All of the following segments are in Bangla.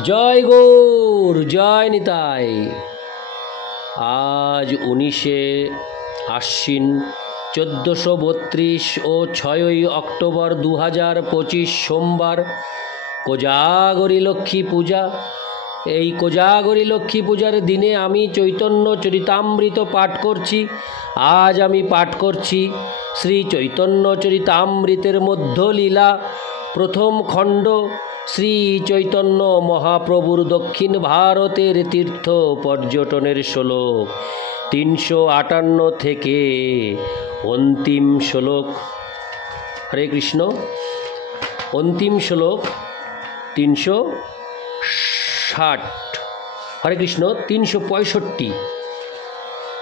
জয় গৌর, জয় নিতাই। আজ 19শে আশ্বিন 1432 ও 6ই অক্টোবর 2025 সোমবার, কোজাগরী লক্ষ্মী পূজা। এই কোজাগরী লক্ষ্মী পূজার দিনে আমি চৈতন্য চরিতামৃত পাঠ করছি। আজ আমি পাঠ করছি শ্রী চৈতন্য চরিতামৃতের মধ্যলীলা প্রথম খণ্ড, শ্রী চৈতন্য মহাপ্রভুর দক্ষিণ ভারতের তীর্থ পর্যটনের শ্লোক 358 থেকে অন্তিম শ্লোক। হরে কৃষ্ণ। অন্তিম শ্লোক 360। হরে কৃষ্ণ। 365,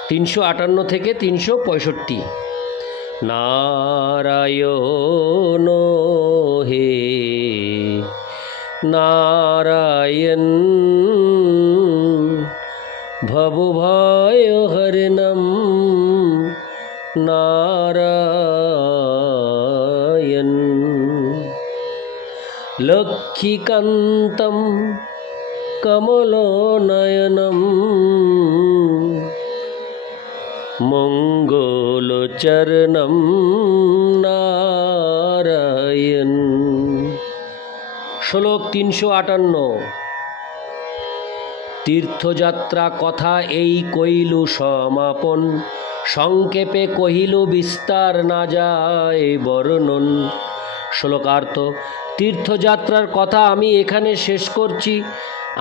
358 থেকে 365। নারায়ণ হে নারায়ণ, ভবভয় হরণম নারায়ণ, লক্ষ্মীকান্তম কমলনয়নম, মঙ্গলচরণম নারায়ণ। শ্লোক 358। তীর্থযাত্রা কথা এই কইলু সমাপন, সংক্ষেপে কহিলু বিস্তার না যায় বর্ণন। শ্লোকার্থ: তীর্থযাত্রার কথা আমি এখানে শেষ করছি।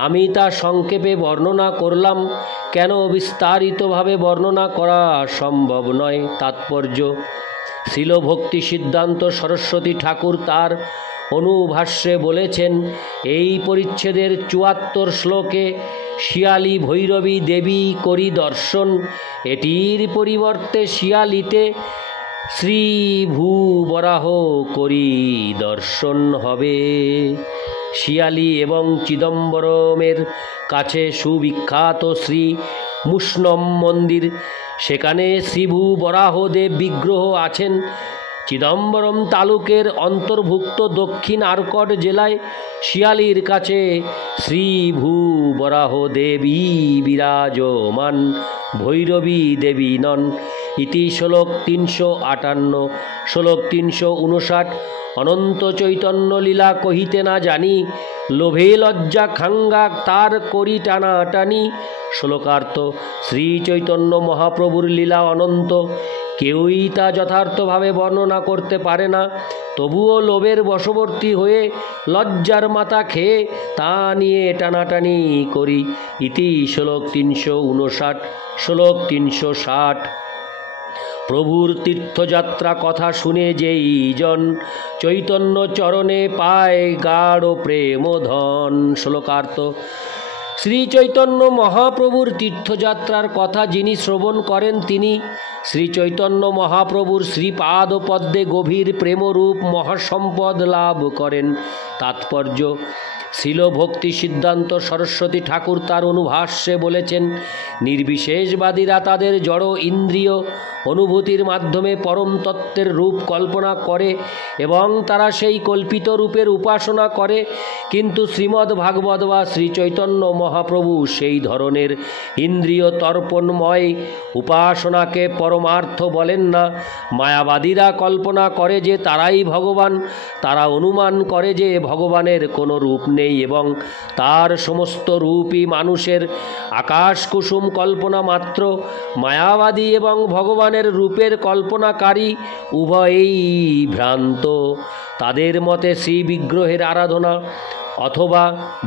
আমি তা সংক্ষেপে বর্ণনা করলাম, কেন বিস্তারিতভাবে বর্ণনা করা সম্ভব নয়। তাৎপর্য: শ্রীল ভক্তি সিদ্ধান্ত সরস্বতী ঠাকুর তার অনুভাষ্যে বলেছেন, এই পরিচ্ছেদের 74 শ্লোকে শিয়ালী ভৈরবী দেবী করি দর্শন। এটির পরিবর্তে শিয়ালিতে শ্রী ভূবরাহ করি দর্শন হবে। শিয়ালী এবং চিদম্বরমের কাছে সুবিখ্যাত শ্রী মুষ্ণম মন্দির, সেখানে শ্রীভূ বরাহদেব বিগ্রহ আছেন। চিদম্বরম তালুকের অন্তর্ভুক্ত দক্ষিণ আরকট জেলায় শিয়ালির কাছে শ্রীভূ বরাহদেবী বিরাজমান, ভৈরবী দেবী নন। ইতি শ্লোক 358। শ্লোক 359। অনন্ত চৈতন্য লীলা কহিতে না জানি, লোভে লজ্জা খাঙ্গা তার করি টানাটানি। শ্লোকার্থ: শ্রী চৈতন্য মহাপ্রভুর লীলা অনন্ত, কেউই তা যথার্থভাবে বর্ণনা করতে পারে না। তবুও লোভের বশবর্তী হয়ে লজ্জার মাথা খেয়ে তা নিয়ে টানাটানি করি। ইতি শ্লোক 359। শ্লোক 360। প্রভুর তীর্থযাত্রা কথা শুনে যেই জন চৈতন্য চরণে পায় গাঢ় প্রেম ধন। শ্লোকার্থ: শ্রী চৈতন্য মহাপ্রভুর তীর্থযাত্রার কথা যিনি শ্রবণ করেন, তিনি শ্রী চৈতন্য মহাপ্রভুর শ্রীপাদ পদ্মে গভীর প্রেমরূপ মহাসম্পদ লাভ করেন। তাৎপর্য: শ্রীল ভক্তি সিদ্ধান্ত সরস্বতী ঠাকুর তার অনুভাষ্যে বলেছেন, নির্বিশেষবাদীরা তাদের জড় ইন্দ্রিয় অনুভূতির মাধ্যমে পরম তত্ত্বের রূপ কল্পনা করে এবং তারা সেই কল্পিত রূপের উপাসনা করে, কিন্তু শ্রীমদ্ ভাগবত বা শ্রী চৈতন্য মহাপ্রভু সেই ধরনের ইন্দ্রিয় তর্পণময় উপাসনাকে পরমার্থ বলেন না। মায়াবাদীরা কল্পনা করে যে তারাই ভগবান, তারা অনুমান করে যে ভগবানের কোনো রূপ নেই এবং তার সমস্ত রূপই মানুষের আকাশকুসুম কল্পনা মাত্র। মায়াবাদী এবং ভগবানের রূপের কল্পনাকারী উভয়েই ভ্রান্ত। তাদের মতে শ্রী বিগ্রহের আরাধনা অথবা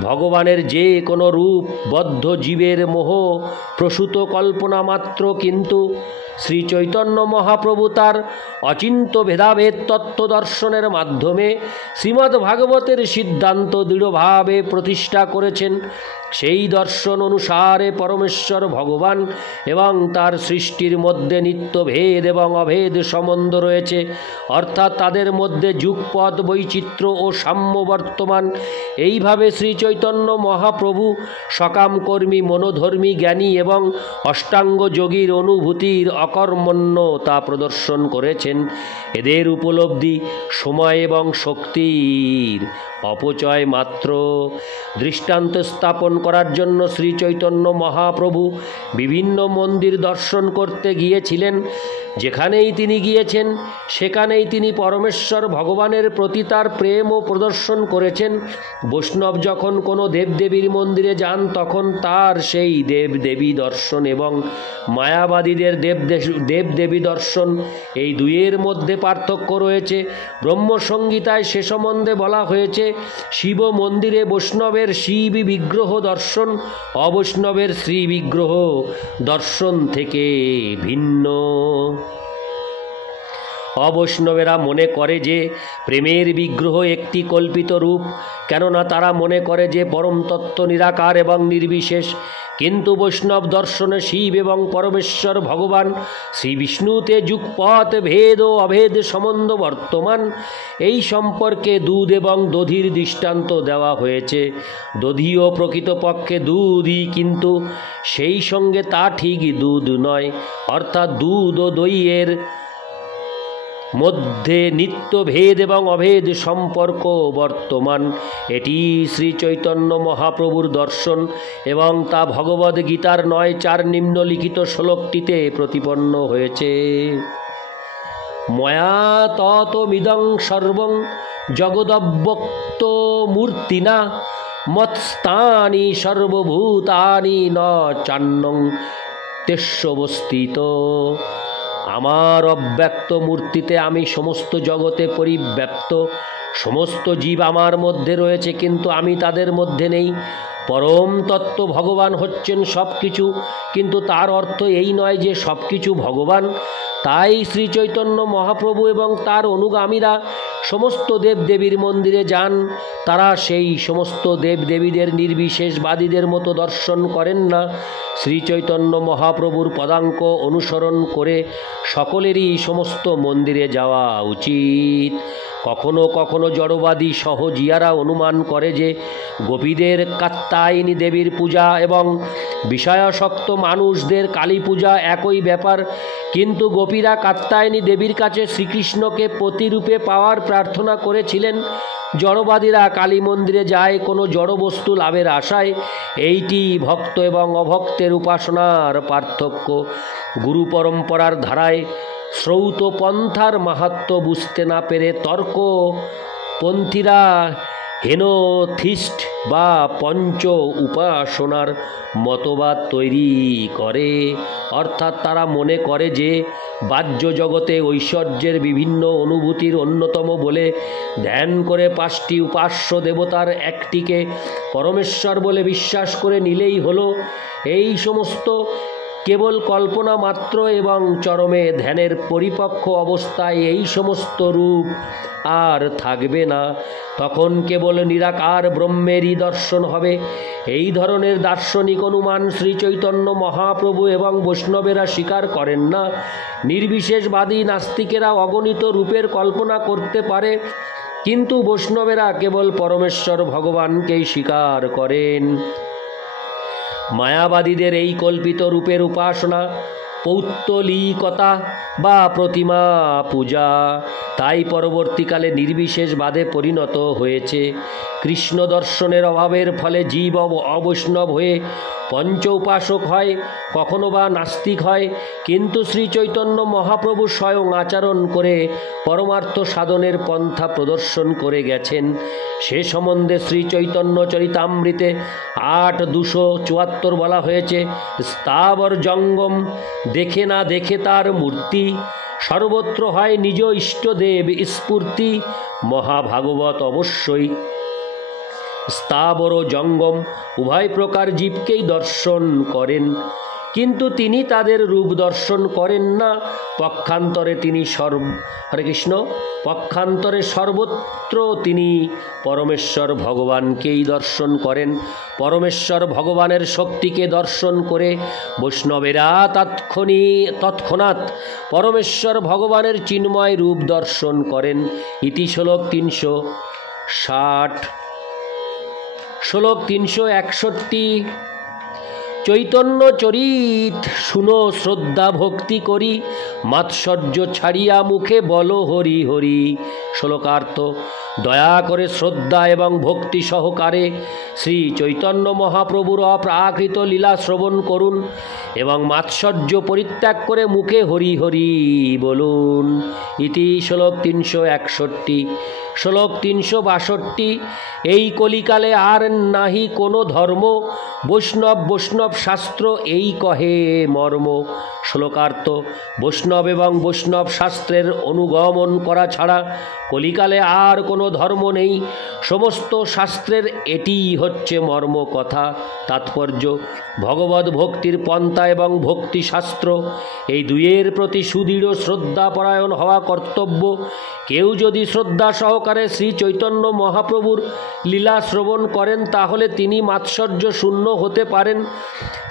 ভগবানের যে কোনো রূপ বদ্ধ জীবের মোহ প্রসূত কল্পনা মাত্র, কিন্তু শ্রী চৈতন্য মহাপ্রভু তার অচিন্ত ভেদাভেদ তত্ত্ব দর্শনের মাধ্যমে শ্রীমদ্ ভাগবতের সিদ্ধান্ত দৃঢ়ভাবে প্রতিষ্ঠা করেছেন। সেই দর্শন অনুসারে পরমেশ্বর ভগবান এবং তার সৃষ্টির মধ্যে নিত্য ভেদ এবং অভেদ সম্বন্ধ রয়েছে, অর্থাৎ তাদের মধ্যে যুগপৎ বৈচিত্র্য ও সাম্য বর্তমান। এইভাবে শ্রী চৈতন্য মহাপ্রভু সকামকর্মী, মনোধর্মী, জ্ঞানী এবং অষ্টাঙ্গ যোগীর অনুভূতির অকর্মণ্যতা প্রদর্শন করেছেন। এদের উপলব্ধি সময় এবং শক্তির অপচয় মাত্র। দৃষ্টান্ত স্থাপন করার জন্য শ্রী চৈতন্য মহাপ্রভু বিভিন্ন মন্দির দর্শন করতে গিয়েছিলেন। যেখানেই তিনি গিয়েছেন সেখানেই তিনি পরমেশ্বর ভগবানের প্রতি তার প্রেমও প্রদর্শন করেছেন। বৈষ্ণব যখন কোনো দেবদেবীর মন্দিরে যান তখন তার সেই দেবদেবী দর্শন এবং মায়াবাদীদের দেবদেবী দর্শন, এই দুইয়ের মধ্যে পার্থক্য রয়েছে। ব্রহ্মসংহিতায় সে সম্বন্ধে বলা হয়েছে, শিব মন্দিরে বৈষ্ণবের শিব বিগ্রহ দর্শন অবৈষ্ণবের শ্রী বিগ্রহ দর্শন থেকে ভিন্ন। অবৈষ্ণবেরা মনে করে যে প্রেমের বিগ্রহ একটি কল্পিত রূপ, কেননা তারা মনে করে যে পরম তত্ত্ব নিরাকার এবং নির্বিশেষ। কিন্তু বৈষ্ণব দর্শনে শিব এবং পরমেশ্বর ভগবান শ্রী বিষ্ণুতে যুগপৎ ভেদ ও অভেদ সম্বন্ধ বর্তমান। এই সম্পর্কে দুধ এবং দধির দৃষ্টান্ত দেওয়া হয়েছে। দধিও প্রকৃতপক্ষে দুধই, কিন্তু সেই সঙ্গে তা ঠিক দুধ নয়, অর্থাৎ দুধ ও দইয়ের মধ্যে নিত্য ভেদ এবং অভেদ সম্পর্ক বর্তমান। এটি শ্রী চৈতন্য মহাপ্রভুর দর্শন এবং তা ভগবদ্ গীতার 9:4 নিম্নলিখিত শ্লোকটিতে প্রতিপন্ন হয়েছে। ময়া ততমিদং সর্বং জগদব্যক্ত মূর্তিনা মৎস্থানি সর্বভূতানি ন চান্নং তেষ্যবস্থিত। আমার অব্যক্ত মূর্তিতে আমি সমস্ত জগতে পরিব্যাপ্ত। সমস্ত জীব আমার মধ্যে রয়েছে, কিন্তু আমি তাদের মধ্যে নেই। পরম তত্ত্ব ভগবান হচ্ছেন সব কিছু, কিন্তু তার অর্থ এই নয় যে সব কিছু ভগবান। তাই শ্রী চৈতন্য মহাপ্রভু এবং তার অনুগামীরা সমস্ত দেবদেবীর মন্দিরে যান। তারা সেই সমস্ত দেবদেবীদের নির্বিশেষবাদীদের মতো দর্শন করেন না। শ্রী চৈতন্য মহাপ্রভুর পদাঙ্ক অনুসরণ করে সকলেরই সমস্ত মন্দিরে যাওয়া উচিত। কখনো কখনো জড়বাদী সহজিয়ারা অনুমান করে যে গোপীদের কাত্যায়নী দেবীর পূজা এবং বিষয়াসক্ত মানুষদের কালী পূজা একই ব্যাপার, কিন্তু গোপীরা কাত্যায়নী দেবীর কাছে শ্রীকৃষ্ণকে পতিরূপে পাওয়ার প্রার্থনা করেছিলেন। জড়বাদীরা কালী মন্দিরে যায় কোনো জড় বস্তু লাভের আশায়। এইটি ভক্ত এবং অভক্তের উপাসনার পার্থক্য। গুরু পরম্পরার ধারায় শ্রৌত পন্থার মাহাত্ম্য বুঝতে না পেরে তর্কপন্থীরা হেনোথিস্ট বা পঞ্চ উপাসনার মতবাদ তৈরি করে। অর্থাৎ তারা মনে করে যে বাহ্য জগতে ঐশ্বর্যের বিভিন্ন অনুভূতির অন্যতম বলে ধ্যান করে 5টি উপাস্য দেবতার একটিকে পরমেশ্বর বলে বিশ্বাস করে নিলেই হলো। এই সমস্ত কেবল কল্পনা মাত্র এবং চরমে ধ্যানের পরিপক্ক অবস্থায় এই সমস্ত রূপ আর থাকবে না। তখন কেবল নিরাকার ব্রহ্মেরই দর্শন হবে। এই ধরনের দার্শনিক অনুমান শ্রী চৈতন্য মহাপ্রভু এবং বৈষ্ণবেরা স্বীকার করেন না। নির্বিশেষবাদী নাস্তিকেরা অগণিত রূপের কল্পনা করতে পারে, কিন্তু বৈষ্ণবেরা কেবল পরমেশ্বর ভগবানকেই স্বীকার করেন। মায়াবাদীদের এই কল্পিত রূপের উপাসনা পৌত্তলিকতা বা প্রতিমা পূজা, তাই পরবর্তীকালে নির্বিশেষবাদে পরিণত হয়েছে। কৃষ্ণ দর্শনের অভাবের ফলে জীব অবৈষ্ণব হয়ে পঞ্চ উপাসক হয়, কখনো বা নাস্তিক হয়। কিন্তু শ্রী চৈতন্য মহাপ্রভু স্বয়ং আচরণ করে পরমার্থ সাধনের পন্থা প্রদর্শন করে গেছেন। সে সম্বন্ধে শ্রী চৈতন্য চরিতামৃতে 8:274 বলা হয়েছে, স্থাবর জঙ্গম দেখে না দেখে তার মূর্তি, সর্বত্র হয় নিজ ইষ্টদেব স্ফূর্তি। মহাভাগবত অবশ্যই স্থাবর ও জঙ্গম উভয় প্রকার জীবকেই দর্শন করেন, কিন্তু তিনি তাদের রূপ দর্শন করেন না। পক্ষান্তরে তিনি হরে কৃষ্ণ পক্ষান্তরে সর্বত্র তিনি পরমেশ্বর ভগবানকেই দর্শন করেন। পরমেশ্বর ভগবানের শক্তিকে দর্শন করে বৈষ্ণবেরা তৎক্ষণাৎ পরমেশ্বর ভগবানের চিন্ময় রূপ দর্শন করেন। ইতি শ্লোক 360। শ্লোক 361। চৈতন্য চরিত শুনো শ্রদ্ধা ভক্তি করি, মাৎসর্য ছাড়িয়া মুখে বলো হরি হরি। শ্লোকার্থ। দয়া করে শ্রদ্ধা এবং ভক্তি সহকারে শ্রী চৈতন্য মহাপ্রভুর অপ্রাকৃত লীলা শ্রবণ করুন এবং মাৎসর্য পরিত্যাগ করে মুখে হরি হরি বলুন। ইতি শ্লোক 361। শ্লোক 362। এই কলিকালে আর নাহি কোনো ধর্ম, বৈষ্ণব শাস্ত্র এই কহে মর্ম। শ্লোকার্থ। বৈষ্ণব এবং বৈষ্ণব শাস্ত্রের অনুগমন করা ছাড়া কলিকালে আর কোনো ধর্ম নেই। সমস্ত শাস্ত্রের এটিই হচ্ছে মর্ম কথা। তাৎপর্য। ভগবদ ভক্তির পন্থা এবং ভক্তি শাস্ত্র এই দুইয়ের প্রতি সুদৃঢ় শ্রদ্ধাপরায়ণ হওয়া কর্তব্য। কেউ যদি শ্রদ্ধা সহকারে শ্রী চৈতন্য মহাপ্রভুর লীলা শ্রবণ করেন তাহলে তিনি মাৎসর্য শূন্য হতে পারেন।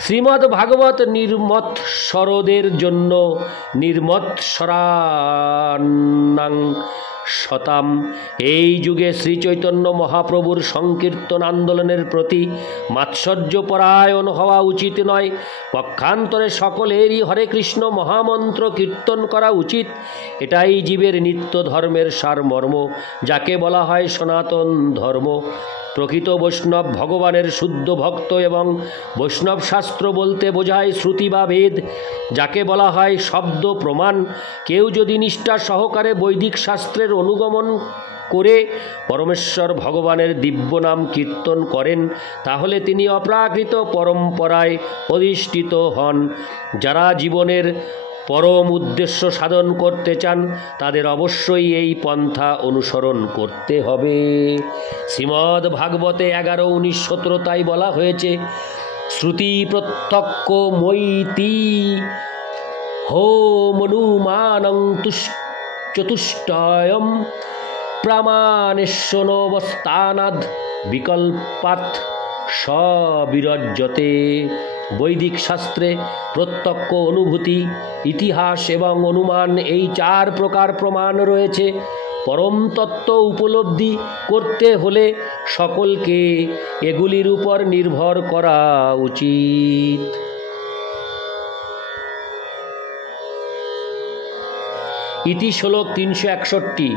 শ্রীমদ্ ভাগবত নির্মৎসরদের জন্য নির্মৎসরানাং শতাম। এই যুগে শ্রী চৈতন্য মহাপ্রভুর সংকীর্তন আন্দোলনের প্রতি মাৎসর্যপরায়ণ হওয়া উচিত নয়। পক্ষান্তরে সকলেরই হরে কৃষ্ণ মহামন্ত্র কীর্তন করা উচিত। এটাই জীবের নিত্য ধর্মের সারমর্ম, যাকে বলা হয় সনাতন ধর্ম। প্রকৃত বৈষ্ণব ভগবানের শুদ্ধ ভক্ত এবং বৈষ্ণব শাস্ত্র বলতে বোঝায় শ্রুতি বা বেদ, যাকে বলা হয় শব্দ প্রমাণ। কেউ যদি নিষ্ঠা সহকারে বৈদিক শাস্ত্রের অনুগমন করে পরমেশ্বর ভগবানের দিব্য নাম কীর্তন করেন তাহলে তিনি অপ্রাকৃত পরম্পরায় অধিষ্ঠিত হন। যারা জীবনের পরম উদ্দেশ্য সাধন করতে চান তাদের অবশ্যই এই পন্থা অনুসরণ করতে হবে। শ্রীমদ্ ভাগবতে 11:19-17 তাই বলা হয়েছে, শ্রুতি প্রত্যক্ষ মৈতি হো মনুমানং চতুষ্টয়ম প্রামাণেশ্বনবস্থানাদ বিকল্পাৎ সবিরজ্যতে। বৈদিক শাস্ত্রে প্রত্যক্ষ অনুভূতি, ইতিহাস এবং অনুমান এই 4 প্রকার প্রমাণ রয়েছে। পরম তত্ত্ব উপলব্ধি করতে হলে সকলকে এগুলির উপর নির্ভর করা উচিত। ইতি শ্লোক 361।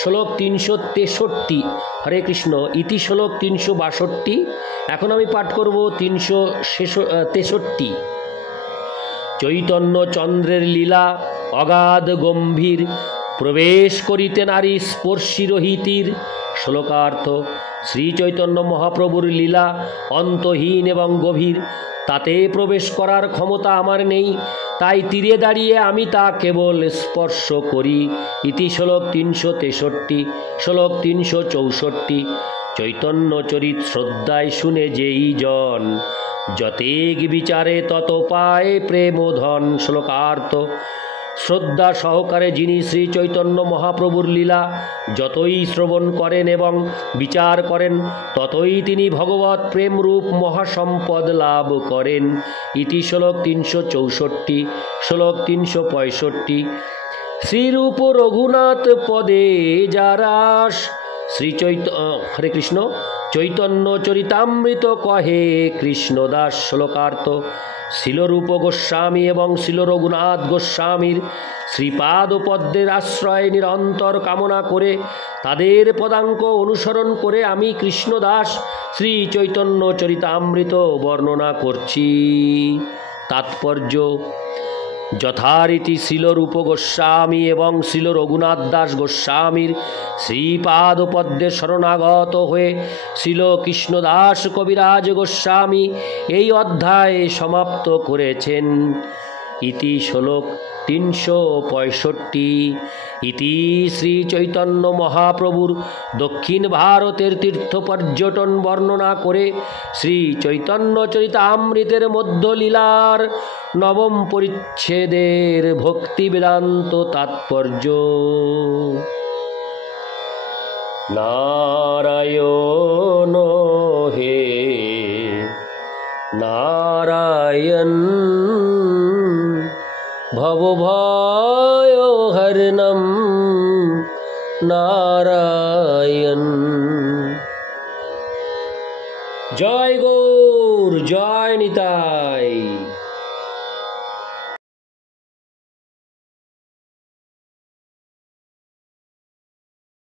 শ্লোক 363। হরে কৃষ্ণ। ইতি শ্লোক 362। এখন আমি পাঠ করব 363। চৈতন্য চন্দ্রের লীলা অগাধ গম্ভীর, প্রবেশ করিতে নারী স্পর্শী রহিতির। শ্লোকার্থ। শ্রী চৈতন্য মহাপ্রভুর লীলা অন্তহীন এবং গভীর, তাতে প্রবেশ করার ক্ষমতা আমার নেই, তাই তীরে দাঁড়িয়ে আমি তা কেবল স্পর্শ করি। ইতি শ্লোক 363। শ্লোক 364। চৈতন্য চরিত শ্রদ্ধায় শুনে যেই জন, যতেক বিচারে তত পায় প্রেমধন। শ্লোকার্থ। শ্রদ্ধা সহকারে যিনি শ্রী চৈতন্য মহাপ্রভুর লীলা যতই শ্রবণ করেন এবং বিচার করেন ততই তিনি ভগবৎ প্রেমরূপ মহাসম্পদ লাভ করেন। ইতি শ্লোক 364। শ্লোক 365। শ্রীরূপ রঘুনাথ পদে যারাস। হরে কৃষ্ণ। চৈতন্য চরিতামৃত কহে কৃষ্ণদাস। শ্লোকার্থ। শিলরূপ গোস্বামী এবং শিল রঘুনাথ গোস্বামীর শ্রীপাদ পদ্মের আশ্রয় নিরন্তর কামনা করে তাদের পদাঙ্ক অনুসরণ করে আমি কৃষ্ণদাস শ্রী চৈতন্য চরিতামৃত বর্ণনা করছি। তাৎপর্য। যথারীতি শিলরূপ গোস্বামী এবং শিল রঘুনাথ দাস গোস্বামীর শ্রীপাদ পদ্মে শরণাগত হয়ে শিল কৃষ্ণদাস কবিরাজ গোস্বামী এই অধ্যায় সমাপ্ত করেছেন। ইতি শ্লোক 365। ইতি শ্রী চৈতন্য মহাপ্রভুর দক্ষিণ ভারতের তীর্থ পর্যটন বর্ণনা করে শ্রী চৈতন্য চরিতামৃতের মধ্যলীলার 9ম পরিচ্ছেদের ভক্তি বেদান্ত তাৎপর্য। নারায়ণ হে নারায়ণ, ভবভয়হরণম নারায়ণ। জয় গৌর, জয় নিতাই।